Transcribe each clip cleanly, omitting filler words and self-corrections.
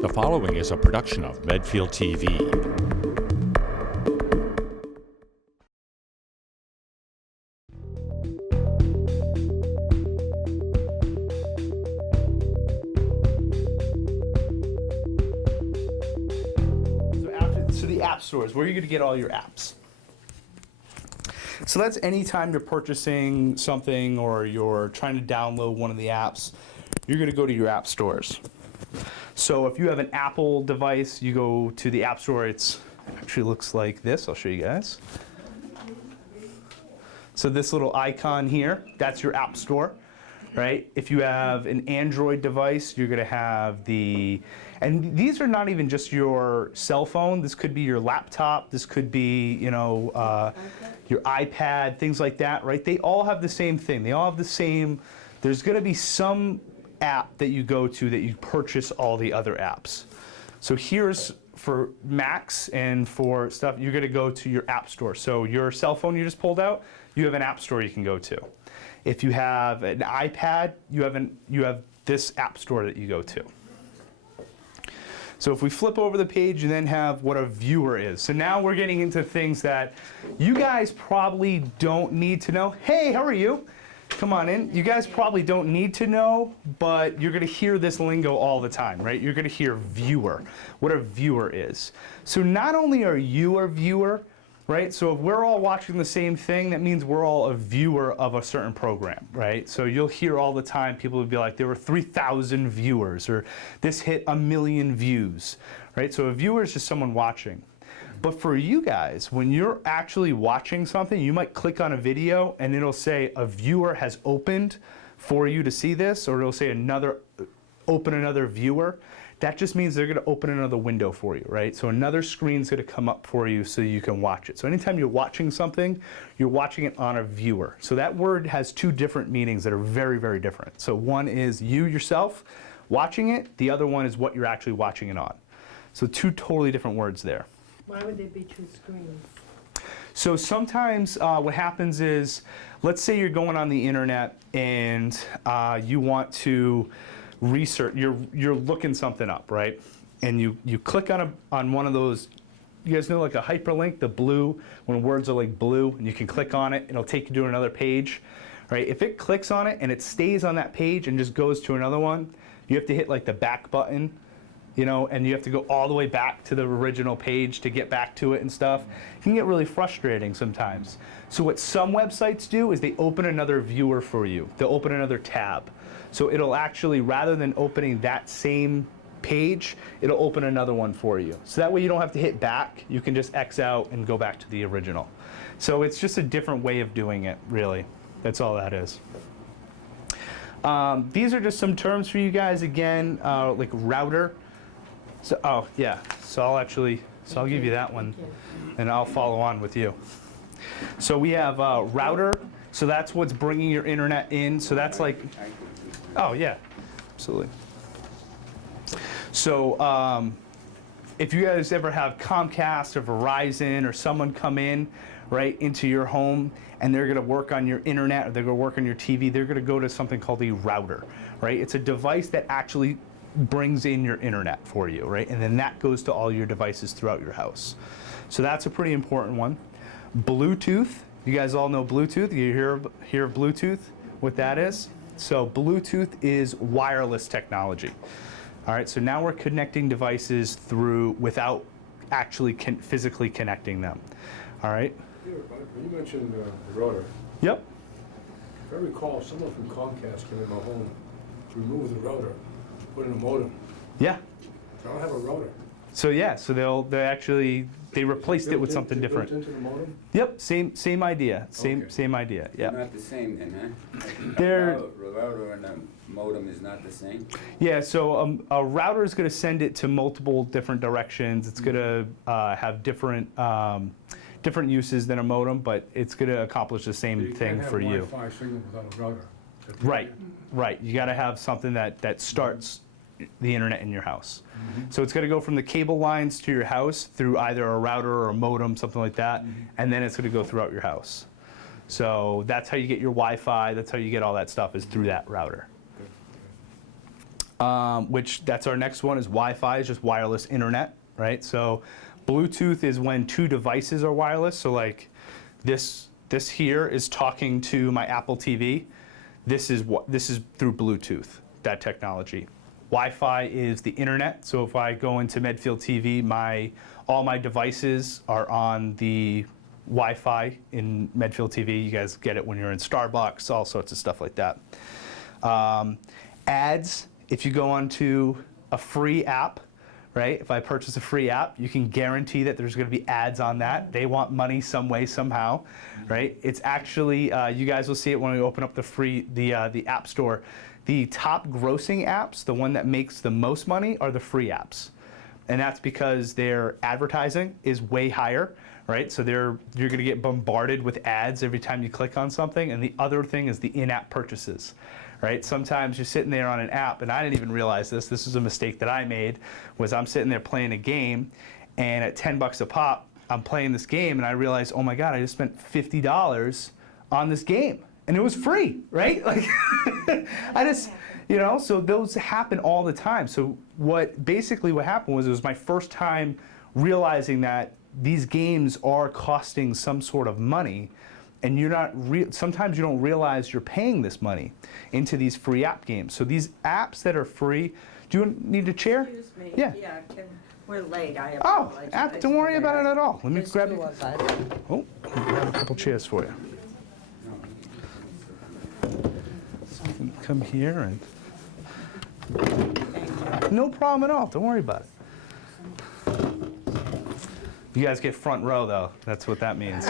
The following is a production of Medfield TV. So the app stores, where are you going to get all your apps? So that's anytime you're purchasing something or you're trying to download one of the apps, you're going to go to your app stores. So if you have an Apple device, you go to the App Store. It actually looks like this. I'll show you guys. So this little icon here, that's your App Store, right? If you have an Android device, you're going to have and these are not even just your cell phone. This could be your laptop. This could be, your iPad, things like that, right? They all have the same thing. They all have the same. There's going to be some app that you go to that you purchase all the other apps. So here's for Macs and for stuff, you're going to go to your app store. So your cell phone you just pulled out, you have an app store you can go to. If you have an iPad, you have this app store that you go to. So if we flip over the page, you then have what a viewer is. So now we're getting into things that you guys probably don't need to know. Hey, how are you? Come on in. You guys probably don't need to know, but you're going to hear this lingo all the time, right? You're going to hear viewer, what a viewer is. So not only are you a viewer, right? So if we're all watching the same thing, that means we're all a viewer of a certain program, right? So you'll hear all the time people would be like, there were 3,000 viewers, or this hit 1 million views, right? So a viewer is just someone watching. But for you guys, when you're actually watching something, you might click on a video and it'll say a viewer has opened for you to see this, or it'll say open another viewer. That just means they're going to open another window for you, right? So another screen's going to come up for you so you can watch it. So anytime you're watching something, you're watching it on a viewer. So that word has two different meanings that are very, very different. So one is you yourself watching it. The other one is what you're actually watching it on. So two totally different words there. Why would there be two screens? So sometimes what happens is, let's say you're going on the internet and you want to research, you're looking something up, right? And you click on one of those, you guys know like a hyperlink, the blue, when words are like blue, and you can click on it, it'll take you to another page, right? If it clicks on it and it stays on that page and just goes to another one, you have to hit like the back button, and you have to go all the way back to the original page to get back to it and stuff. It can get really frustrating sometimes. So what some websites do is they open another viewer for you. They'll open another tab. So it'll actually, rather than opening that same page, it'll open another one for you. So that way you don't have to hit back. You can just X out and go back to the original. So it's just a different way of doing it, really. That's all that is. These are just some terms for you guys again, like router. So, so I'll give you that one, and I'll follow on with you. So we have router, so that's what's bringing your internet in. So that's like, oh yeah, absolutely. So if you guys ever have Comcast or Verizon or someone come in, right, into your home, and they're going to work on your internet or they're going to work on your TV, they're going to go to something called a router, right? It's a device that actually brings in your internet for you, right? And then that goes to all your devices throughout your house. So that's a pretty important one. Bluetooth, you guys all know Bluetooth. You hear of Bluetooth, what that is? So Bluetooth is wireless technology. All right, so now we're connecting devices without actually physically connecting them. All right? Yeah, when you mentioned the router. Yep. If I recall, someone from Comcast came in my home to remove the router, put in a modem. Yeah. So I don't have a router. So yeah, so they replaced it with something different. Built into the modem? Yep, same idea, same idea. Yeah. They're not the same then, huh? They're A router and a modem is not the same? Yeah, so a router is going to send it to multiple different directions. It's going to have different uses than a modem, but it's going to accomplish the same thing for you. You can't have Wi-Fi signal without a router. Right. You got to have something that starts the internet in your house. So it's going to go from the cable lines to your house through either a router or a modem, something like that, and then it's going to go throughout your house. So that's how you get your Wi-Fi. That's how you get all that stuff, is through that router. which that's our next one is Wi-Fi, is just wireless internet, right? So Bluetooth is when two devices are wireless. So like this here is talking to my Apple TV. This is through Bluetooth, that technology. Wi-Fi is the internet. So if I go into Medfield TV, all my devices are on the Wi-Fi in Medfield TV. You guys get it when you're in Starbucks, all sorts of stuff like that. Ads, if you go onto a free app, right? If I purchase a free app, you can guarantee that there's going to be ads on that. They want money some way, somehow, right? It's actually, you guys will see it when we open up the App Store. The top grossing apps, the one that makes the most money, are the free apps. And that's because their advertising is way higher, right? So you're going to get bombarded with ads every time you click on something. And the other thing is the in-app purchases, right? Sometimes you're sitting there on an app, and I didn't even realize this. This is a mistake that I made, was I'm sitting there playing a game, and at $10 a pop, I'm playing this game, and I realized, oh my God, I just spent $50 on this game. And it was free, right? Like, I just, so those happen all the time. So basically what happened was, it was my first time realizing that these games are costing some sort of money, and sometimes you don't realize you're paying this money into these free app games. So these apps that are free, do you need a chair? Excuse me. Yeah. We're late. I Oh, apologize. don't worry about it at all. Let me There's grab two of us. let me grab a couple chairs for you. So you can come here and. Thank you. No problem at all. Don't worry about it. You guys get front row, though. That's what that means.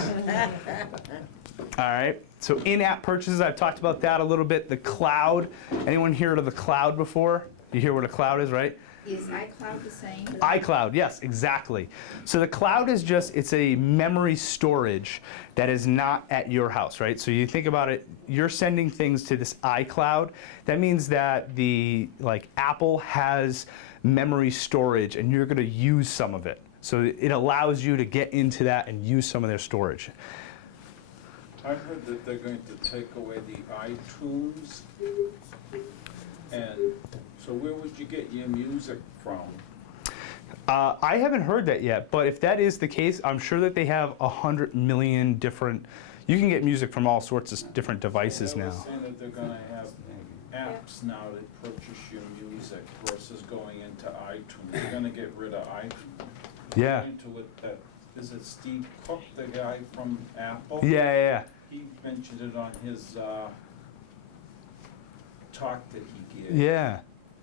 All right. So in-app purchases, I've talked about that a little bit. The cloud. Anyone heard of the cloud before? You hear what a cloud is, right? Is iCloud the same? iCloud, yes, exactly. So the cloud is it's a memory storage that is not at your house, right? So you think about it, you're sending things to this iCloud. That means that Apple has memory storage, and you're going to use some of it. So it allows you to get into that and use some of their storage. I heard that they're going to take away the iTunes, and so where would you get your music from? I haven't heard that yet, but if that is the case, I'm sure that they have 100 million different. You can get music from all sorts of different devices They were now. saying that they're gonna have apps now to purchase your music versus going into iTunes. They're gonna get rid of iTunes. Yeah. Into it, is it Steve Cook, the guy from Apple? Yeah. He mentioned it on his talk that he gave. Yeah.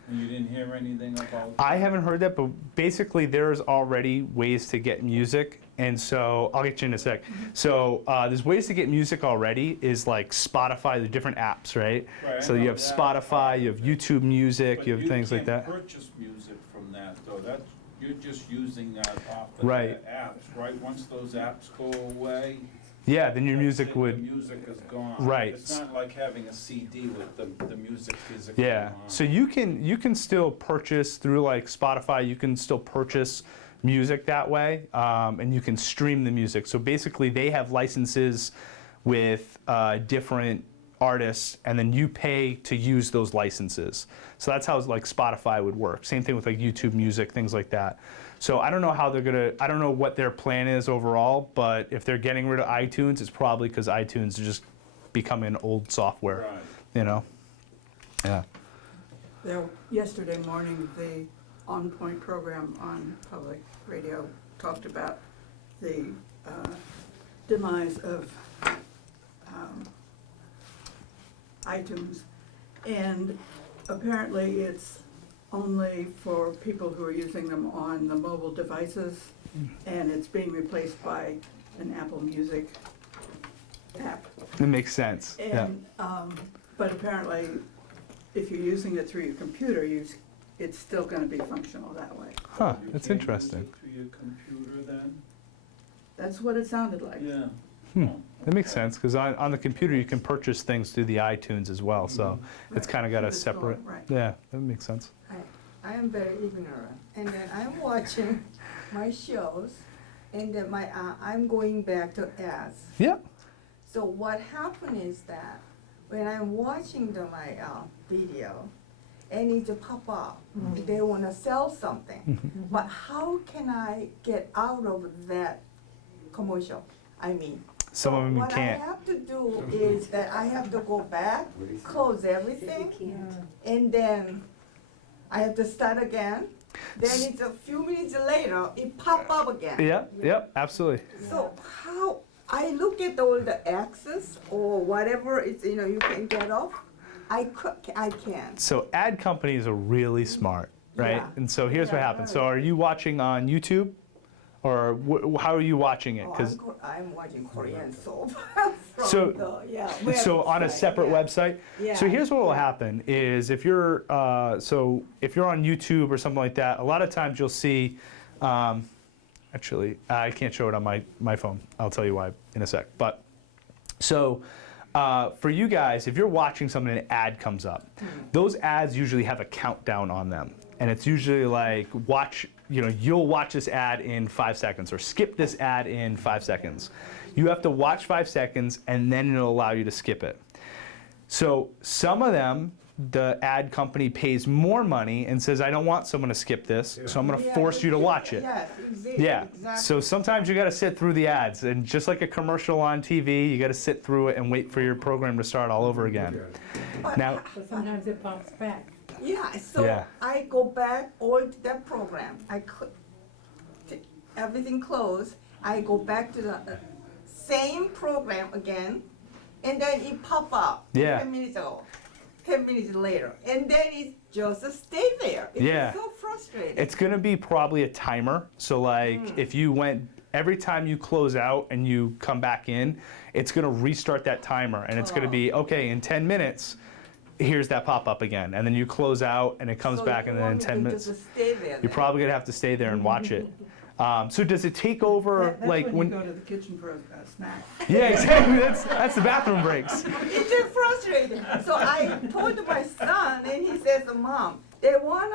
And you didn't hear anything about? I haven't heard that, but basically there's already ways to get music, and so I'll get you in a sec. So there's ways to get music already, is like Spotify, the different apps, right? Right, I So you know have that. Spotify, you have YouTube Music, But you have things like that. You can't purchase music from that, though. You're just using that off the Right. apps, right? Once those apps go away, Yeah, then your that's music it, would. the music is gone. Right. It's not like having a CD with the music physically Yeah, on. so you can still purchase through like Spotify. You can still purchase music that way, and you can stream the music. So basically, they have licenses with different artists, and then you pay to use those licenses. So that's how like Spotify would work. Same thing with like YouTube Music, things like that. So I don't know how I don't know what their plan is overall, but if they're getting rid of iTunes, it's probably because iTunes is just becoming old software. Right. Yeah. Yesterday morning, the On Point program on public radio talked about the demise of iTunes. And apparently it's only for people who are using them on the mobile devices, and it's being replaced by an Apple Music app. It makes sense. Yeah. And, but apparently, if you're using it through your computer, it's still gonna be functional that way. Huh, You that's can't interesting. use it through your computer then? That's what it sounded like. Yeah. That makes sense, because on the computer you can purchase things through the iTunes as well, so it's kind of got a Through the store, separate. right. Yeah, that makes sense. I am very ignorant, and then I'm watching my shows, and then I'm going back to ads. Yeah. So what happened is that when I'm watching my video, and it just pop up. They want to sell something. But how can I get out of that commercial? I mean, Some of them you what can't. I have to do is that I have to go back, close everything, and then I have to start again. Then it's a few minutes later, it pop up again. Yeah, yep, absolutely. So how, I look at all the X's or whatever it's, you can get off, I can't. So ad companies are really smart, right? Yeah. And so here's what Yeah, happens. So right. are you watching on YouTube, or how are you watching it? Oh, Because I'm watching Korean soap from So- the, on a separate website. Yeah. So here's what will happen is if you're if you're on YouTube or something like that, a lot of times you'll see. Actually, I can't show it on my phone. I'll tell you why in a sec. But so. For you guys, if you're watching something and an ad comes up, those ads usually have a countdown on them. And it's usually like, you'll watch this ad in 5 seconds or skip this ad in 5 seconds. You have to watch 5 seconds and then it'll allow you to skip it. So some of them, the ad company pays more money and says, I don't want someone to skip this, so I'm going to force you to watch it. Yes, Yeah. exactly. So sometimes you got to sit through the ads, and just like a commercial on TV, you got to sit through it and wait for your program to start all over again. But Now, So sometimes it pops back. yeah, so Yeah. I go back all to that program. Everything closed. I go back to the same program again, and then it pop up Yeah. 10 minutes ago, 10 minutes later, and then it just stay there. It's Yeah. so frustrating. it's going to be probably a timer. So like if you went, every time you close out and you come back in, it's going to restart that timer, and it's going to be, okay, in 10 minutes, here's that pop up again. And then you close out and it comes So back, you and then in want me 10 to minutes, just stay there you're then? probably going to have to stay there and watch it. So does it take over, That's like when you go to the kitchen for a snack. Yeah, exactly. That's the bathroom breaks. It's just frustrating. So I told my son, and he says, Mom, they want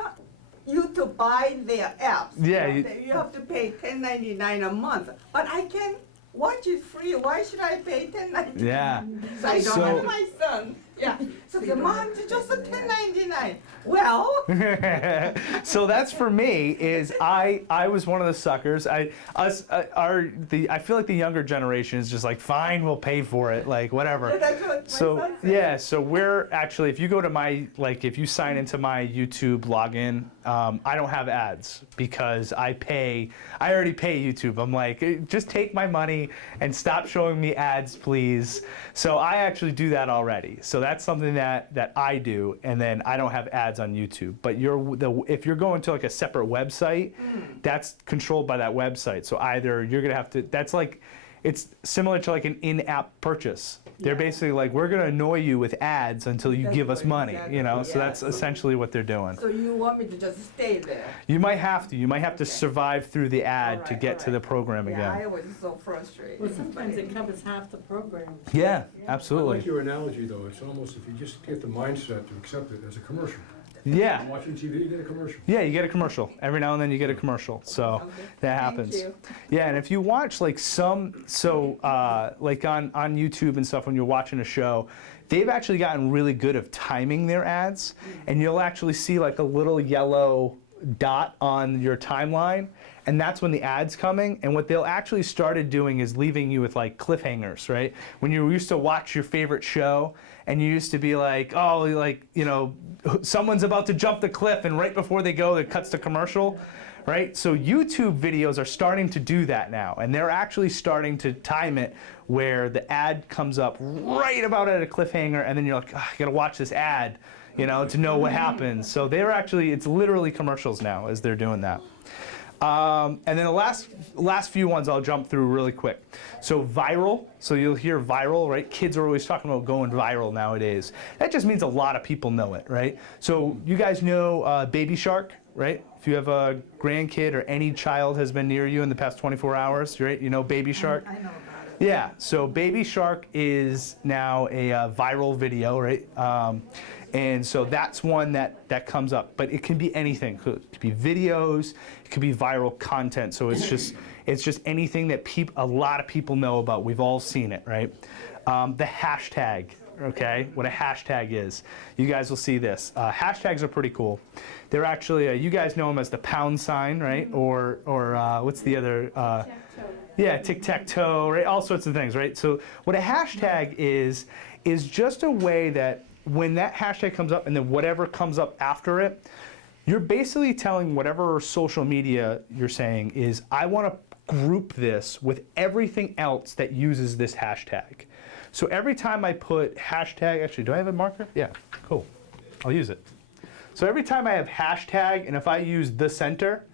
you to buy their apps. Yeah, You have to pay $10.99 a month. But I can watch it free. Why should I pay $10.99? Yeah. So I don't So- have my son. Yeah. So the Mom, it's just a $10.99. Well, So that's for me. Is I was one of the suckers. I feel like the younger generation is just like, fine, we'll pay for it, like whatever. that's what my So son said. yeah, so we're actually, if you go to my, like if you sign into my YouTube login, I don't have ads because I already pay YouTube. I'm like, just take my money and stop showing me ads, please. So I actually do that already. So that's something that I do, and then I don't have ads on YouTube. But if you're going to like a separate website, that's controlled by that website. So either you're gonna have to, that's like, it's similar to like an in-app purchase. They're basically like, we're gonna annoy you with ads until you That's give us right, money, exactly, So yeah. that's essentially what they're doing. So you want me to just stay there? You might have to. You might have to Okay. survive through the ad to Alright, get to the alright. program Yeah, I again. was so frustrated. Well, sometimes it covers half the program. Yeah, I absolutely. like your analogy, though. It's almost if you just get the mindset to accept it as a commercial. Yeah. I'm watching TV, you get a commercial. Yeah, you get a commercial. Every now and then you get a commercial. So Okay. that Thank happens. you. Yeah, and if you watch like like on YouTube and stuff when you're watching a show, they've actually gotten really good of timing their ads, and you'll actually see like a little yellow dot on your timeline, and that's when the ad's coming. And what they'll actually started doing is leaving you with like cliffhangers, right? When you used to watch your favorite show and you used to be like, oh, like, someone's about to jump the cliff, and right before they go, it cuts to commercial. Right? So YouTube videos are starting to do that now, and they're actually starting to time it where the ad comes up right about at a cliffhanger, and then you're like, oh, I gotta watch this ad, to know what happens. So it's literally commercials now as they're doing that. And then the last few ones I'll jump through really quick. So viral, so you'll hear viral, right? Kids are always talking about going viral nowadays. That just means a lot of people know it, right? So you guys know Baby Shark, right? If you have a grandkid or any child has been near you in the past 24 hours, right? You know Baby Shark? I know about it. Yeah, so Baby Shark is now a viral video, right? And so that's one that comes up, but it can be anything. It could be videos, it could be viral content. So it's just anything that a lot of people know about. We've all seen it, right? The hashtag, okay, what a hashtag is. You guys will see this. Hashtags are pretty cool. They're actually, you guys know them as the pound sign, right? Or what's the other? Yeah, tic-tac-toe, right? All sorts of things, right? So what a hashtag is just a way that when that hashtag comes up and then whatever comes up after it, you're basically telling whatever social media you're saying is, I want to group this with everything else that uses this hashtag. So every time I put hashtag, actually, do I have a marker? Yeah, cool. I'll use it. So every time I have hashtag, and if I use the center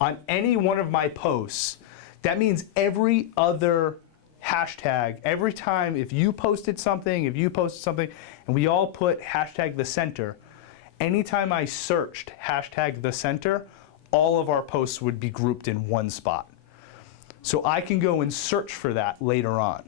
on any one of my posts, that means every other hashtag, every time if you posted something, and we all put hashtag the center, anytime I searched hashtag the center, all of our posts would be grouped in one spot. So I can go and search for that later on.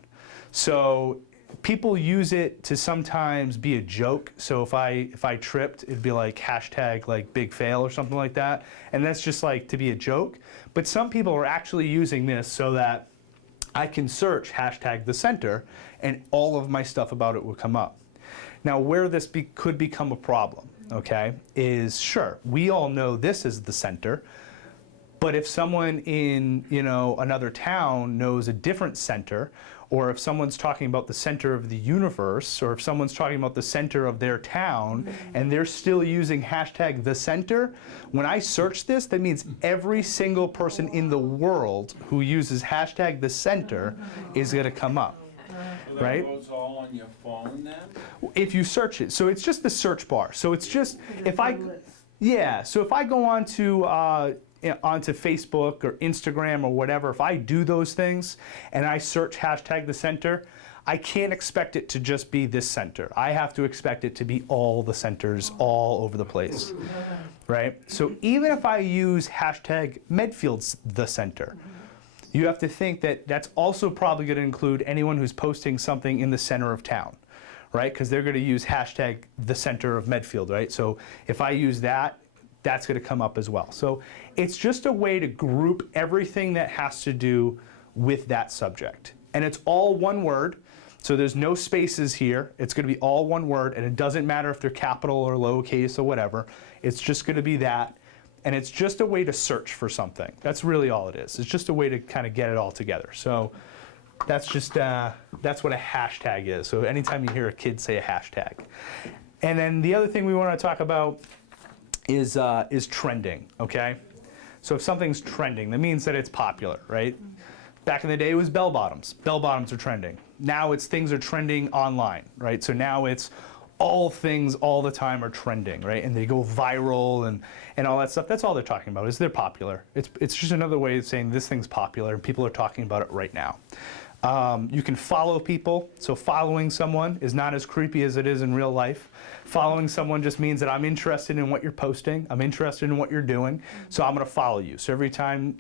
So people use it to sometimes be a joke. So if I tripped, it'd be like hashtag like big fail or something like that. And that's just like to be a joke. But some people are actually using this so that I can search hashtag the center and all of my stuff about it will come up. Now where this could become a problem, okay, is sure, we all know this is the center, but if someone in, another town knows a different center, or if someone's talking about the center of the universe, or if someone's talking about the center of their town, and they're still using hashtag the center, when I search this, that means every single person in the world who uses hashtag the center is going to come up. So Right? that goes all on your phone then? If you search it, so it's just the search bar. So it's just, if I go onto Facebook or Instagram or whatever, if I do those things and I search hashtag the center, I can't expect it to just be this center. I have to expect it to be all the centers all over the place, right? So even if I use hashtag Medfield's the center, you have to think that that's also probably going to include anyone who's posting something in the center of town, right? Because they're going to use hashtag the center of Medfield, right? So if I use that, that's going to come up as well. So it's just a way to group everything that has to do with that subject. And it's all one word, so there's no spaces here. It's going to be all one word, and it doesn't matter if they're capital or lowercase or whatever. It's just going to be that. And it's just a way to search for something. That's really all it is. It's just a way to kind of get it all together. So that's just, that's what a hashtag is. So anytime you hear a kid say a hashtag. And then the other thing we want to talk about is trending, okay? So if something's trending, that means that it's popular, right? Back in the day, it was bell bottoms. Bell bottoms are trending. Now it's things are trending online, right? So now it's all things all the time are trending, right? And they go viral and all that stuff. That's all they're talking about, is they're popular. It's just another way of saying this thing's popular and people are talking about it right now. You can follow people. So following someone is not as creepy as it is in real life. Following someone just means that I'm interested in what you're posting. I'm interested in what you're doing. So I'm going to follow you. So every time,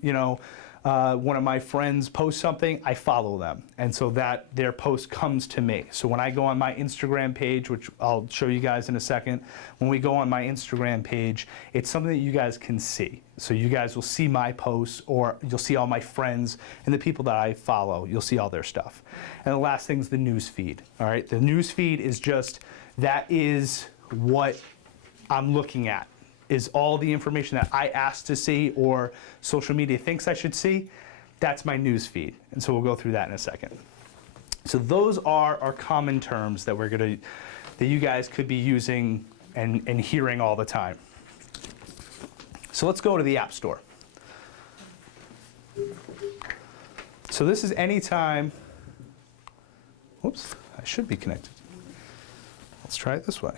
one of my friends posts something, I follow them. And so that their post comes to me. So when I go on my Instagram page, which I'll show you guys in a second, when we go on my Instagram page, it's something that you guys can see. So you guys will see my posts, or you'll see all my friends and the people that I follow. You'll see all their stuff. And the last thing is the news feed. All right, the news feed is just, that is what I'm looking at. Is all the information that I asked to see or social media thinks I should see. That's my news feed. And so we'll go through that in a second. So those are our common terms that that you guys could be using and hearing all the time. So let's go to the App Store. So this is anytime, whoops, I should be connected. Let's try it this way.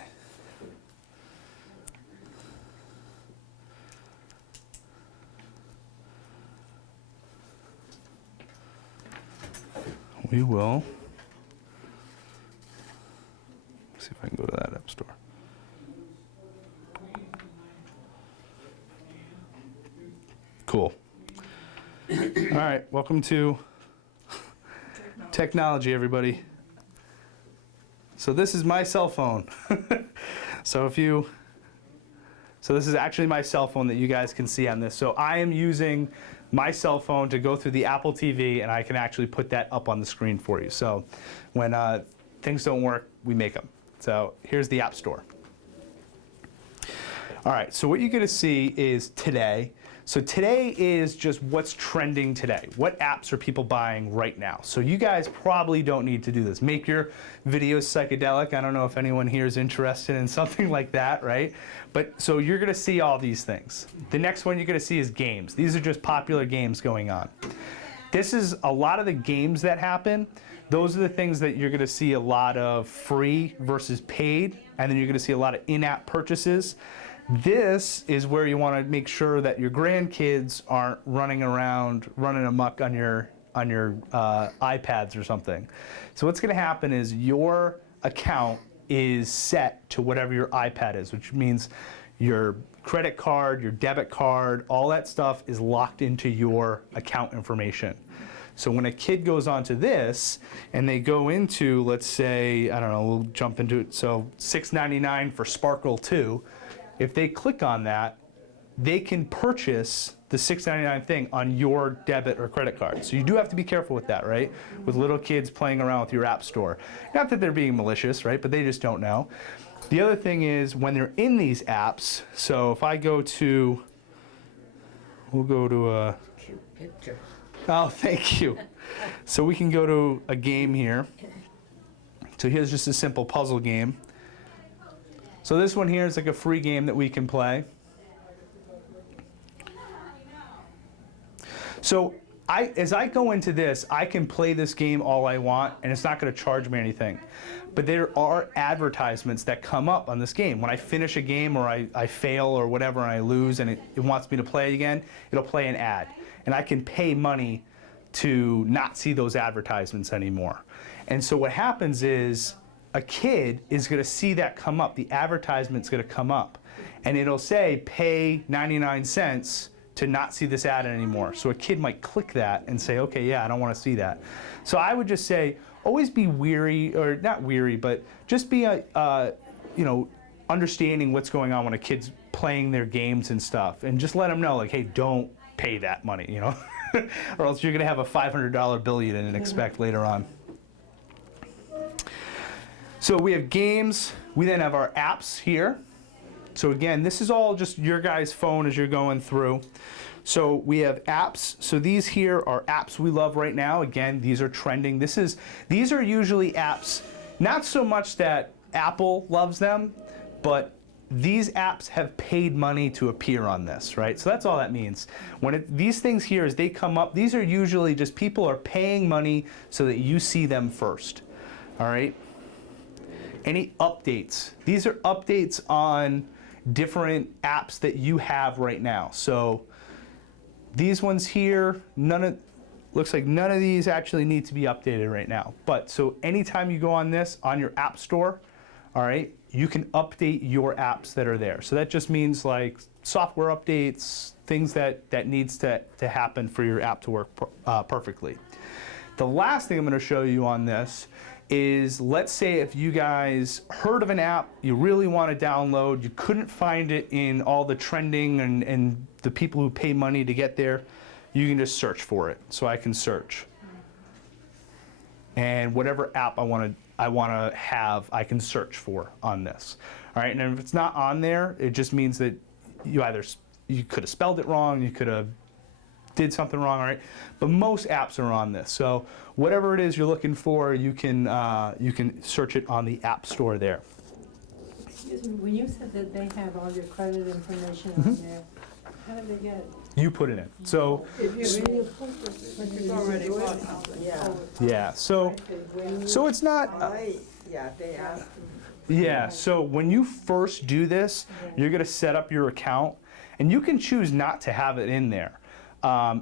We will see if I can go to that App Store. Cool. All right, welcome to technology, everybody. So this is my cell phone. So this is actually my cell phone that you guys can see on this. So I am using my cell phone to go through the Apple TV, and I can actually put that up on the screen for you. So when things don't work, we make them. So here's the App Store. All right, so what you're gonna see is today. So today is just what's trending today. What apps are people buying right now? So you guys probably don't need to do this. Make your videos psychedelic. I don't know if anyone here is interested in something like that, right? But so you're gonna see all these things. The next one you're gonna see is games. These are just popular games going on. This is a lot of the games that happen. Those are the things that you're gonna see a lot of free versus paid, and then you're gonna see a lot of in-app purchases. This is where you want to make sure that your grandkids aren't running around, running amok on your iPads or something. So what's going to happen is your account is set to whatever your iPad is, which means your credit card, your debit card, all that stuff is locked into your account information. So when a kid goes onto this and they go into, let's say, I don't know, we'll jump into it. So $6.99 for Sparkle 2. If they click on that, they can purchase the $6.99 thing on your debit or credit card. So you do have to be careful with that, right? With little kids playing around with your app store. Not that they're being malicious, right? But they just don't know. The other thing is when they're in these apps, so if I go to, we'll go to a, oh, thank you. So we can go to a game here. So here's just a simple puzzle game. So this one here is like a free game that we can play. So as I go into this, I can play this game all I want, and it's not going to charge me anything. But there are advertisements that come up on this game. When I finish a game or I fail or whatever and I lose and it wants me to play again, it'll play an ad. And I can pay money to not see those advertisements anymore. And so what happens is, a kid is going to see that come up. The advertisement's going to come up. And it'll say, pay 99 cents to not see this ad anymore. So a kid might click that and say, okay, yeah, I don't want to see that. So I would just say, always be weary, or not weary, but just be, understanding what's going on when a kid's playing their games and stuff. And just let them know, like, hey, don't pay that money, you know? Or else you're going to have a $500 bill you didn't expect later on. So we have games, we then have our apps here. So again, this is all just your guys' phone as you're going through. So we have apps. So these here are apps we love right now. Again, these are trending. These are usually apps, not so much that Apple loves them, but these apps have paid money to appear on this, right? So that's all that means. These things here, as they come up, these are usually just people are paying money so that you see them first, all right? Any updates? These are updates on different apps that you have right now. So these ones here, looks like none of these actually need to be updated right now. But so anytime you go on this, on your app store, all right, you can update your apps that are there. So that just means like software updates, things that needs to happen for your app to work perfectly. The last thing I'm going to show you on this is, let's say if you guys heard of an app you really want to download, you couldn't find it in all the trending and the people who pay money to get there, you can just search for it. So I can search. And whatever app I want to have, I can search for on this. All right, and if it's not on there, it just means that you could have spelled it wrong, you could have did something wrong, all right? But most apps are on this. So whatever it is you're looking for, you can search it on the App Store there. Excuse me, when you said that they have all your credit information on there, how did they get it? You put it in. So If you've already bought something. yeah, so it's not. Yeah, they asked Yeah, so when you first do this, you're going to set up your account, and you can choose not to have it in there.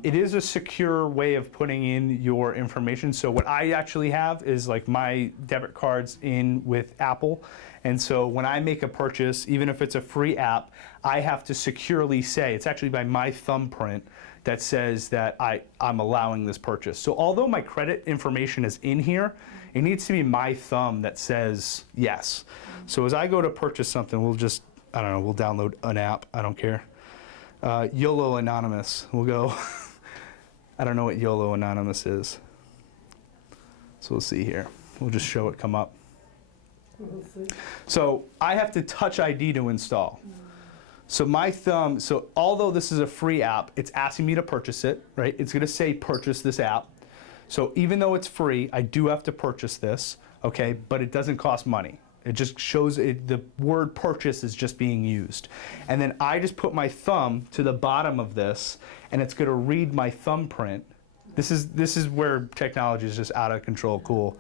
It is a secure way of putting in your information. So what I actually have is like my debit cards in with Apple. And so when I make a purchase, even if it's a free app, I have to securely say, it's actually by my thumbprint that says that I'm allowing this purchase. So although my credit information is in here, it needs to be my thumb that says yes. So as I go to purchase something, we'll download an app, I don't care. YOLO Anonymous, we'll go. I don't know what YOLO Anonymous is. So we'll see here. We'll just show it come up. So I have to Touch ID to install. So my thumb, so although this is a free app, it's asking me to purchase it, right? It's gonna say purchase this app. So even though it's free, I do have to purchase this, okay? But it doesn't cost money. It just shows the word purchase is just being used. And then I just put my thumb to the bottom of this, and it's gonna read my thumbprint. This is where technology is just out of control cool.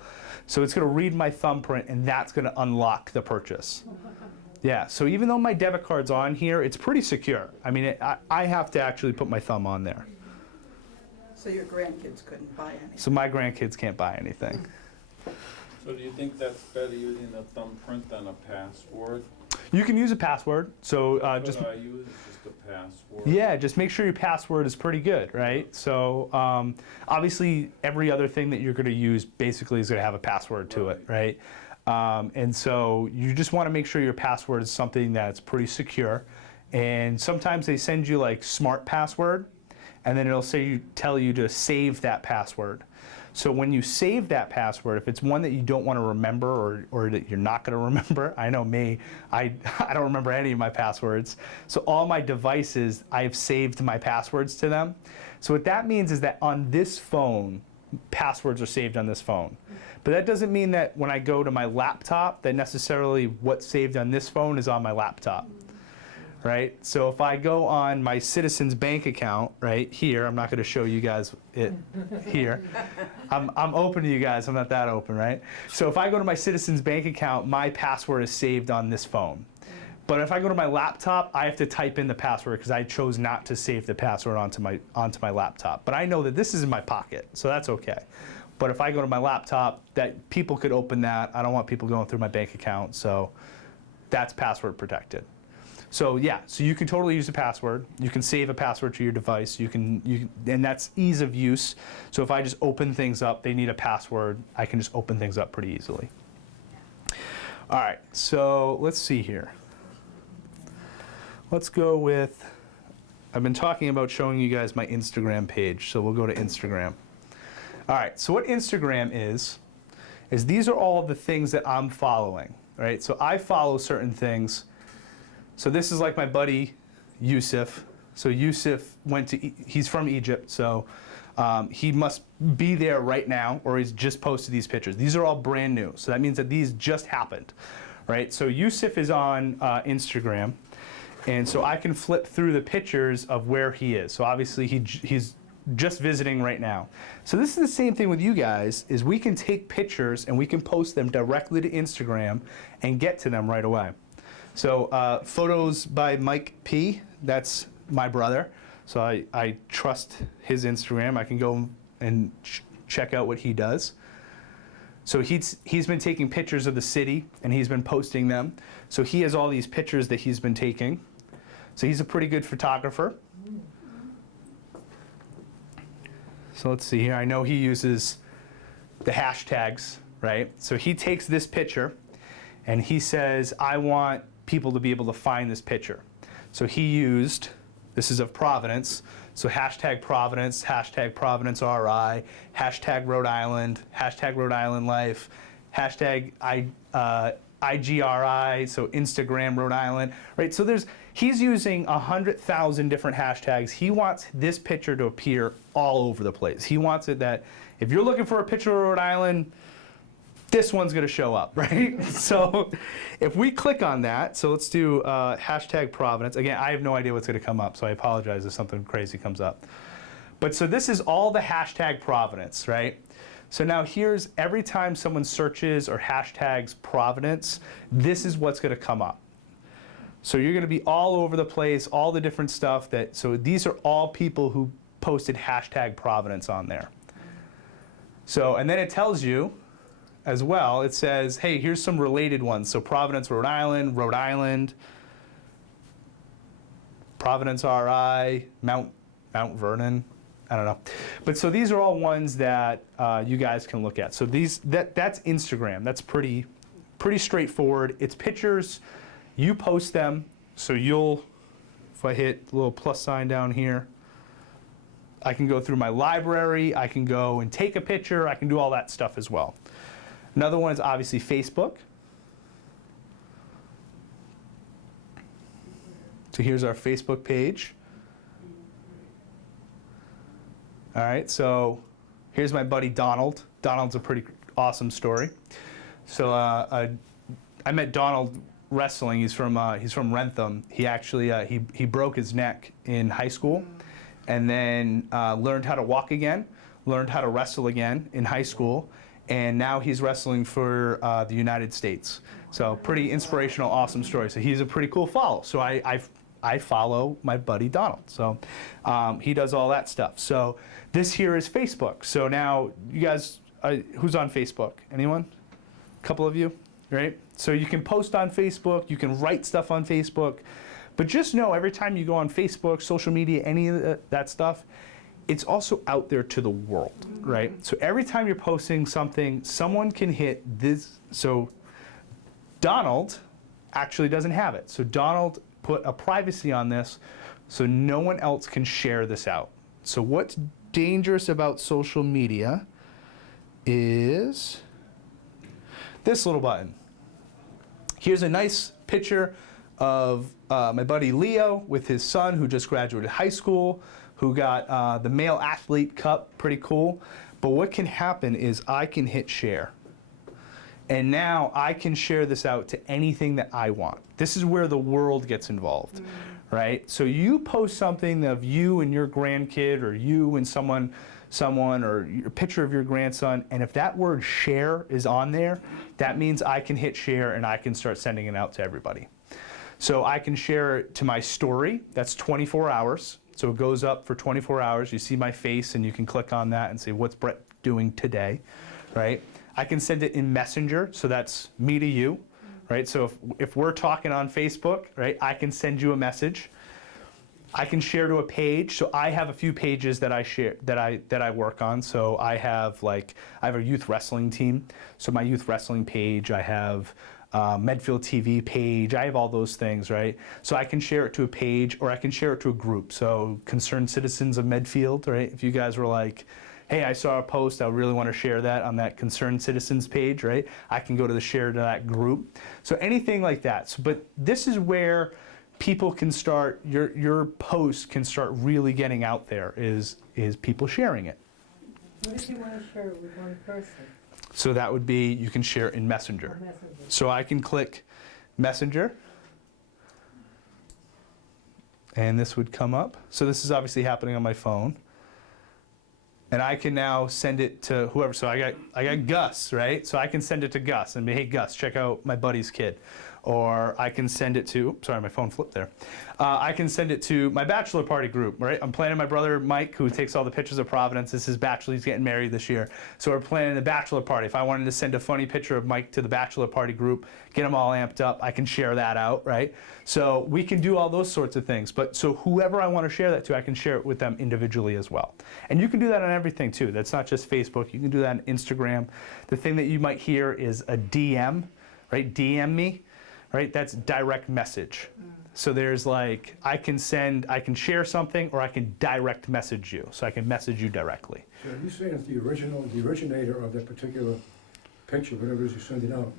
So it's gonna read my thumbprint, and that's gonna unlock the purchase. Yeah, so even though my debit card's on here, it's pretty secure. I mean, I have to actually put my thumb on there. So your grandkids couldn't buy anything? So my grandkids can't buy anything. So do you think that's better using a thumbprint than a password? You can use a password, so just What I use is just a password. yeah, just make sure your password is pretty good, right? So obviously, every other thing that you're going to use basically is going to have a password to it, right? And so you just want to make sure your password is something that's pretty secure. And sometimes they send you like smart password, and then it'll tell you to save that password. So when you save that password, if it's one that you don't want to remember or that you're not going to remember, I know me, I don't remember any of my passwords. So all my devices, I have saved my passwords to them. So what that means is that on this phone, passwords are saved on this phone. But that doesn't mean that when I go to my laptop, that necessarily what's saved on this phone is on my laptop. Right? So if I go on my Citizens Bank account, right here, I'm not going to show you guys it here. I'm open to you guys. I'm not that open, right? So if I go to my Citizens Bank account, my password is saved on this phone. But if I go to my laptop, I have to type in the password because I chose not to save the password onto my laptop. But I know that this is in my pocket, so that's okay. But if I go to my laptop, that people could open that. I don't want people going through my bank account, so that's password protected. So yeah, so you can totally use a password. You can save a password to your device. And that's ease of use. So if I just open things up, they need a password. I can just open things up pretty easily. All right, so let's see here. Let's go with, I've been talking about showing you guys my Instagram page, so we'll go to Instagram. All right, so what Instagram is these are all the things that I'm following, right? So I follow certain things. So this is like my buddy, Yusuf. So Yusuf he's from Egypt, so he must be there right now, or he's just posted these pictures. These are all brand new, so that means that these just happened, right? So Yusuf is on Instagram, and so I can flip through the pictures of where he is. So obviously he's just visiting right now. So this is the same thing with you guys, is we can take pictures and we can post them directly to Instagram and get to them right away. So photos by Mike P, that's my brother. So I trust his Instagram. I can go and check out what he does. So he's been taking pictures of the city and he's been posting them. So he has all these pictures that he's been taking. So he's a pretty good photographer. So let's see here. I know he uses the hashtags, right? So he takes this picture and he says, I want people to be able to find this picture. So he used, this is of Providence, so hashtag Providence, hashtag Providence RI, hashtag Rhode Island Life, hashtag IGRI, so Instagram Rhode Island, right? So he's using 100,000 different hashtags. He wants this picture to appear all over the place. He wants it that if you're looking for a picture of Rhode Island, this one's going to show up, right? So if we click on that, so let's do hashtag Providence. Again, I have no idea what's going to come up, so I apologize if something crazy comes up. But so this is all the hashtag Providence, right? So now here's every time someone searches or hashtags Providence, this is what's going to come up. So you're going to be all over the place, all the different stuff so these are all people who posted hashtag Providence on there. So, and then it tells you, as well, it says, hey, here's some related ones. So Providence, Rhode Island, Providence RI, Mount Vernon, I don't know. But so these are all ones that you guys can look at. So that's Instagram. That's pretty straightforward. It's pictures, you post them, so if I hit a little plus sign down here, I can go through my library, I can go and take a picture, I can do all that stuff as well. Another one is obviously Facebook. So here's our Facebook page. All right, so here's my buddy Donald. Donald's a pretty awesome story. So I met Donald wrestling. He's from Rentham. He actually he broke his neck in high school, and then learned how to walk again, learned how to wrestle again in high school, and now he's wrestling for the United States. So pretty inspirational, awesome story. So he's a pretty cool follow. So I follow my buddy Donald. So he does all that stuff. So this here is Facebook. So now you guys, who's on Facebook? Anyone? A couple of you, right? So you can post on Facebook, you can write stuff on Facebook, but just know every time you go on Facebook, social media, any of that stuff, it's also out there to the world, right? So every time you're posting something, someone can hit this. So Donald actually doesn't have it. So Donald put a privacy on this so no one else can share this out. So what's dangerous about social media is this little button. Here's a nice picture of my buddy Leo with his son who just graduated high school, who got the Male Athlete Cup, pretty cool. But what can happen is I can hit share. And now I can share this out to anything that I want. This is where the world gets involved, right? So you post something of you and your grandkid, or you and someone, or a picture of your grandson, and if that word share is on there, that means I can hit share and I can start sending it out to everybody. So I can share it to my story. That's 24 hours. So it goes up for 24 hours. You see my face and you can click on that and say, what's Brett doing today, right? I can send it in Messenger, so that's me to you, right? So if we're talking on Facebook, right, I can send you a message. I can share to a page. So I have a few pages that I share, that I work on. So I have a youth wrestling team. So my youth wrestling page, I have Medfield TV page. I have all those things, right? So I can share it to a page, or I can share it to a group. So Concerned Citizens of Medfield, right? If you guys were like, hey, I saw a post, I really want to share that on that Concerned Citizens page, right? I can go to the share to that group. So anything like that. So, but this is where people can start, your post can start really getting out there, is people sharing it. What if you want to share it with one person? So that would be, you can share in Messenger. So I can click Messenger, and this would come up. So this is obviously happening on my phone. And I can now send it to whoever. So I got Gus, right? So I can send it to Gus and be, hey, Gus, check out my buddy's kid. Or I can send it to, sorry, my phone flipped there. I can send it to my bachelor party group, right? I'm planning my brother Mike, who takes all the pictures of Providence. This is his bachelor, he's getting married this year. So we're planning a bachelor party. If I wanted to send a funny picture of Mike to the bachelor party group, get them all amped up, I can share that out, right? So we can do all those sorts of things. But so whoever I want to share that to, I can share it with them individually as well. And you can do that on everything too. That's not just Facebook. You can do that on Instagram. The thing that you might hear is a DM, right? DM me. Right? That's direct message. So there's like, I can share something, or I can direct message you. So I can message you directly. So are you saying that the originator of that particular picture, whatever it is you're sending out,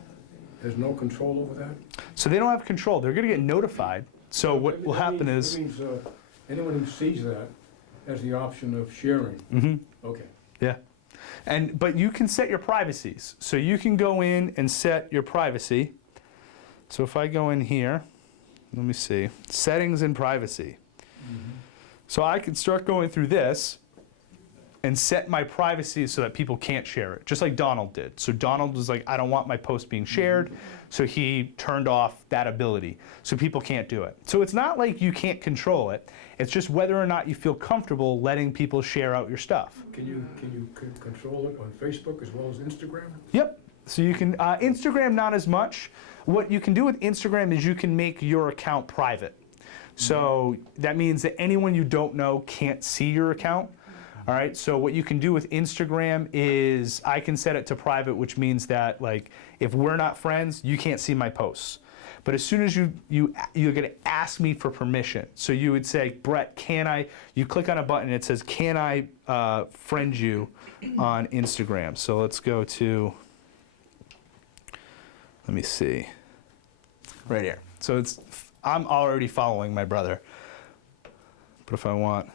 has no control over that? So they don't have control. They're going to get notified. So what will happen is... That means anyone who sees that has the option of sharing. Mm-hmm. Okay. Yeah. But you can set your privacies. So you can go in and set your privacy. So if I go in here, let me see, settings and privacy. So I can start going through this and set my privacy so that people can't share it, just like Donald did. So Donald was like, I don't want my post being shared, so he turned off that ability, so people can't do it. So it's not like you can't control it, it's just whether or not you feel comfortable letting people share out your stuff. Can you control it on Facebook as well as Instagram? Yep. So you can, Instagram not as much. What you can do with Instagram is you can make your account private. So that means that anyone you don't know can't see your account. All right, so what you can do with Instagram is I can set it to private, which means that like if we're not friends, you can't see my posts. But as soon as you're going to ask me for permission. So you would say, Brett, can I? You click on a button. It says, can I friend you on Instagram? So let's go to. Let me see. Right here. So I'm already following my brother. But if I want,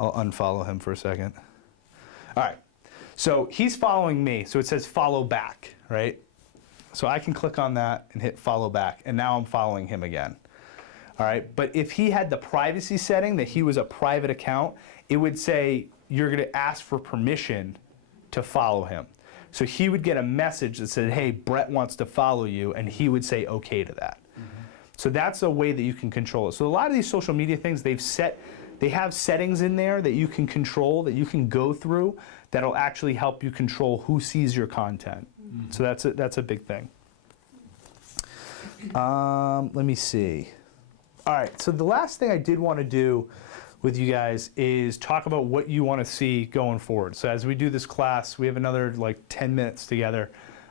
I'll unfollow him for a second. All right. So he's following me. So it says follow back, right? So I can click on that and hit follow back. And now I'm following him again. All right. But if he had the privacy setting that he was a private account, it would say you're going to ask for permission to follow him. So he would get a message that said, hey, Brett wants to follow you. And he would say okay to that. So that's a way that you can control it. So a lot of these social media things, they have settings in there that you can control, that you can go through, that'll actually help you control who sees your content. So that's a big thing. Let me see. All right, so the last thing I did want to do with you guys is talk about what you want to see going forward. So as we do this class, we have another like 10 minutes together.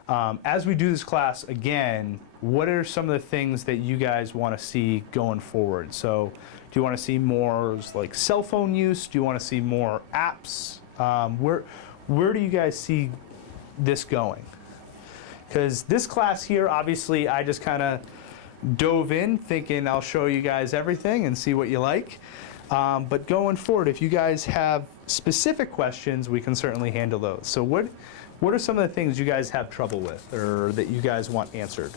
As we do this class again, what are some of the things that you guys want to see going forward? So do you want to see more like cell phone use? Do you want to see more apps? Where do you guys see this going? Because this class here, obviously, I just kind of dove in thinking I'll show you guys everything and see what you like. But going forward, if you guys have specific questions, we can certainly handle those. So what are some of the things you guys have trouble with or that you guys want answered?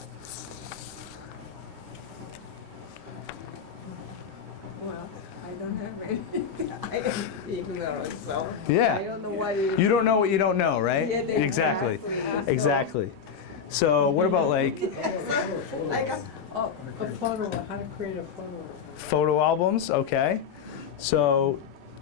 Well, I don't have any. I am ignorant, so Yeah. I don't know what it is. You don't know what you don't know, right? Yeah, Exactly. exactly. Exactly. So what about like Like, A photo, how to create a photo. photo albums? Okay. So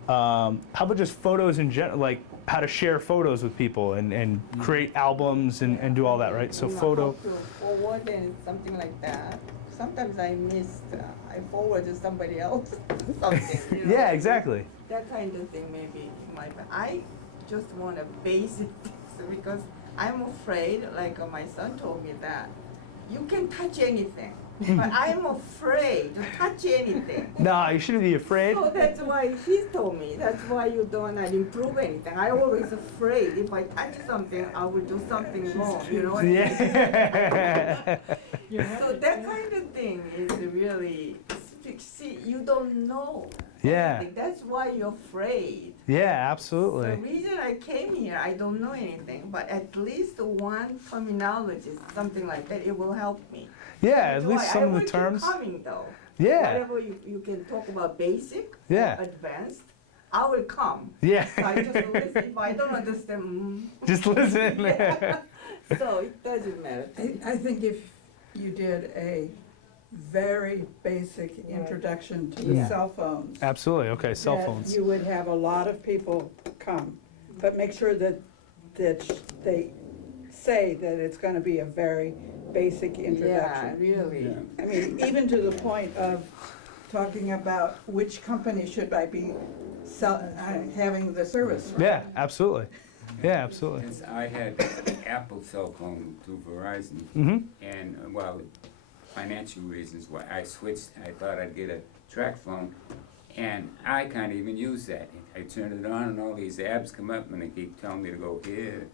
how about just photos in general, like how to share photos with people and create albums and do all that, right? So you know, photo. how to forward and something like that. Sometimes I missed, I forward to somebody else, something. You know? Yeah, exactly. That kind of thing maybe might, but I just want a basic things because I'm afraid, like my son told me that, you can touch anything, but I'm afraid to touch anything. No, you shouldn't be afraid. So that's why he told me, that's why you don't improve anything. I always afraid if I touch something, I will do something wrong, you know what I mean? Yeah. So that kind of thing is really, see, you don't know. Yeah. anything. That's why you're afraid. Yeah, The absolutely. reason I came here, I don't know anything, but at least one terminology, something like that, it will help me. Yeah, That's at least why some of the I want terms. you coming though. Yeah. Whatever you can talk about basic Yeah. or advanced, I will come. Yeah. So I just listen. If I don't understand, Just listen. so it doesn't matter. I think if you did a very basic introduction to Yeah. cell phones. Absolutely. Okay, cell that phones. You would have a lot of people come, but make sure that they say that it's gonna be a very basic Yeah, introduction. really. I mean, even to the point of talking about which company should I be having the service from. Yeah, absolutely. Yeah, absolutely. Since I had Apple cell phone through Verizon, Mm-hmm. and well, financial reasons why I switched, I thought I'd get a Tracfone, and I can't even use that. I turn it on and all these apps come up and they keep telling me to go here,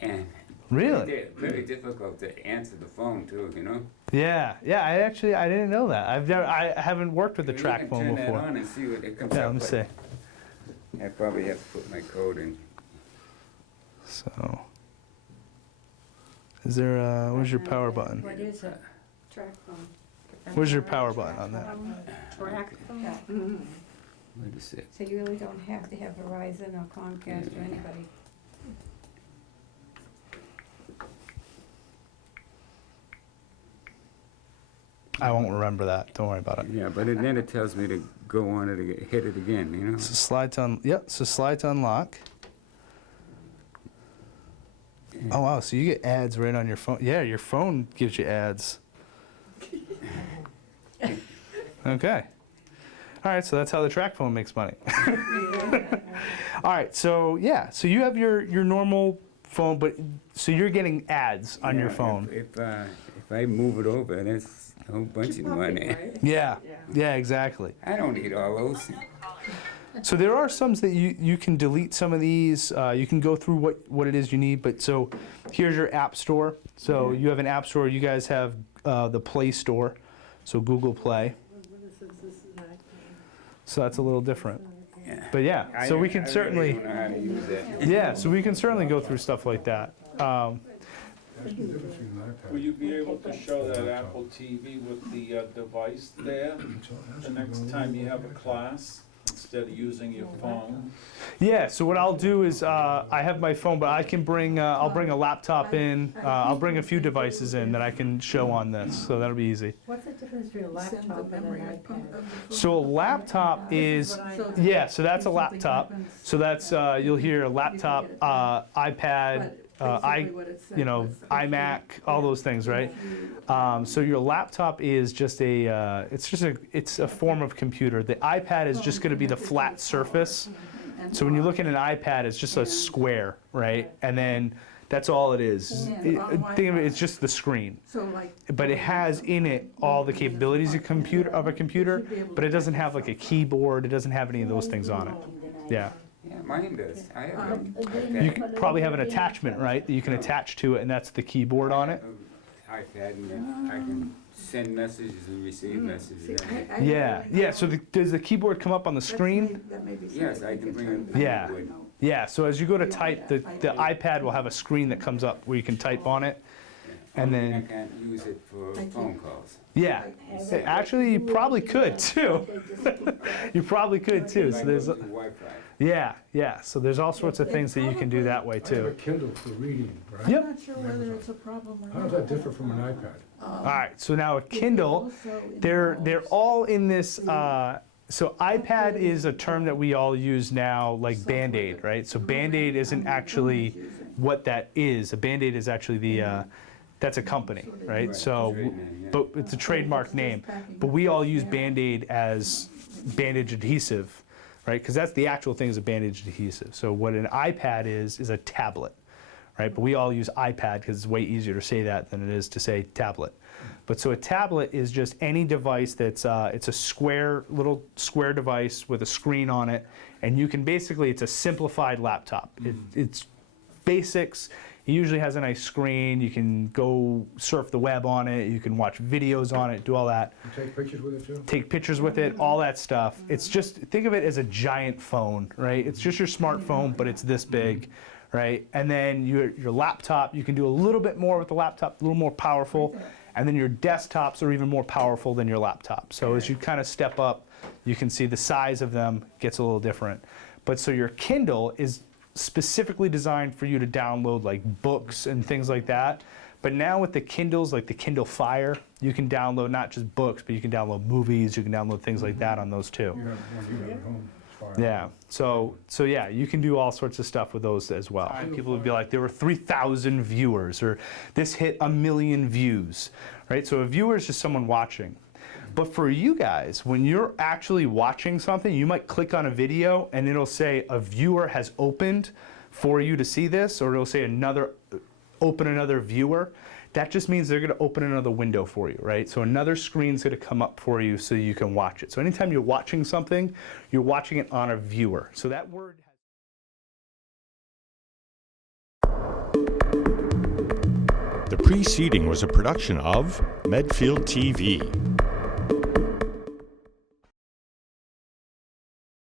and Really? very difficult to answer the phone too, you know? Yeah. Yeah. I didn't know that. I haven't worked with the You track can phone turn that before. on and see what it comes Yeah, up let me with. see. I probably have to put my code in. So, is there? Where's your power button? What is it? Tracfone. Where's your power button on that? Tracfone. Wait a sec. So you really don't have to have Verizon or Comcast or anybody. I won't remember that. Don't worry about it. Yeah, but then it tells me to go on it again, hit it again, you know? So slide to yep. So slide to unlock. Oh wow! So you get ads right on your phone. Yeah, your phone gives you ads. Okay. All right. So that's how the track phone makes money. All right. So yeah. So you have your normal phone, but so you're getting ads on your Yeah, phone. If if I move it over, that's a whole bunch of money. Yeah, yeah, exactly. I don't need all those. So there are some that you can delete some of these. You can go through what it is you need. But so here's your app store. So you have an app store. You guys have the Play Store, so Google Play. So that's a little different. Yeah. But yeah, so we can I certainly, really don't know how to use that. yeah, so we can certainly go through stuff like that. That's the difference between an iPad. Will you be able to show that Apple TV with the device there the next time you have a class, instead of using your phone? Yeah, so what I'll do is I have my phone, but I can bring I'll bring a laptop in. I'll bring a few devices in that I can show on this, so that'll be easy. What's the difference between a laptop and an iPad? So a laptop is, yeah, so that's a laptop. So that's you'll hear a laptop, iPad, iMac, all those things, right? So your laptop is just it's a form of computer. The iPad is just going to be the flat surface. So when you look at an iPad, it's just a square, right? And then that's all it is. Think of it, it's just the screen. So like. But it has in it all the capabilities of a computer, but it doesn't have like a keyboard. It doesn't have any of those things on it. Yeah. Yeah, mine does. I have You probably have an attachment, right, that you can attach to it, and that's the keyboard on it. iPad, and then I can send messages and receive messages. Yeah, yeah, so does the keyboard come up on the screen? Yes, I can bring it. Yeah. Yeah, so as you go to type, the iPad will have a screen that comes up where you can type on it. And I then, can't use it for phone calls. yeah, actually you probably could too. You probably could too, so there's, Wi-Fi. yeah, so there's all sorts of things that you can do that way I have a too. Kindle for reading, right? Yep. I'm not sure whether it's a problem or not. How does that differ from an iPad? All right, so now a Kindle, they're all in this, so iPad is a term that we all use now, like Band-Aid, right? So Band-Aid isn't actually what that is. A Band-Aid is actually that's a company, right? So, trade name, yeah. but it's a trademark name. But we all use Band-Aid as bandage adhesive, right? Because that's the actual thing is a bandage adhesive. So what an iPad is a tablet, right? But we all use iPad because it's way easier to say that than it is to say tablet. But so a tablet is just any device that's, it's a little square device with a screen on it. And you can basically, it's a simplified laptop. It's basics. It usually has a nice screen. You can go surf the web on it. You can watch videos on it, do all that. You take pictures with it too? Take pictures with it, all that stuff. It's just, think of it as a giant phone, right? It's just your smartphone, but it's this big, right? And then your laptop, you can do a little bit more with the laptop, a little more powerful. And then your desktops are even more powerful than your laptop. So as you kind of step up, you can see the size of them gets a little different. But so your Kindle is specifically designed for you to download like books and things like that. But now with the Kindles, like the Kindle Fire, you can download not just books, but you can download movies, you can download things like that on those too. You have one you have at home. As far as Yeah, so yeah, you can do all sorts of stuff with those as well. People would be like, there were 3,000 viewers, or this hit 1 million views, right? So a viewer is just someone watching. But for you guys, when you're actually watching something, you might click on a video and it'll say a viewer has opened for you to see this, or it'll say open another viewer. That just means they're going to open another window for you, right? So another screen's going to come up for you so you can watch it. So anytime you're watching something, you're watching it on a viewer. So that word. The preceding was a production of Medfield TV.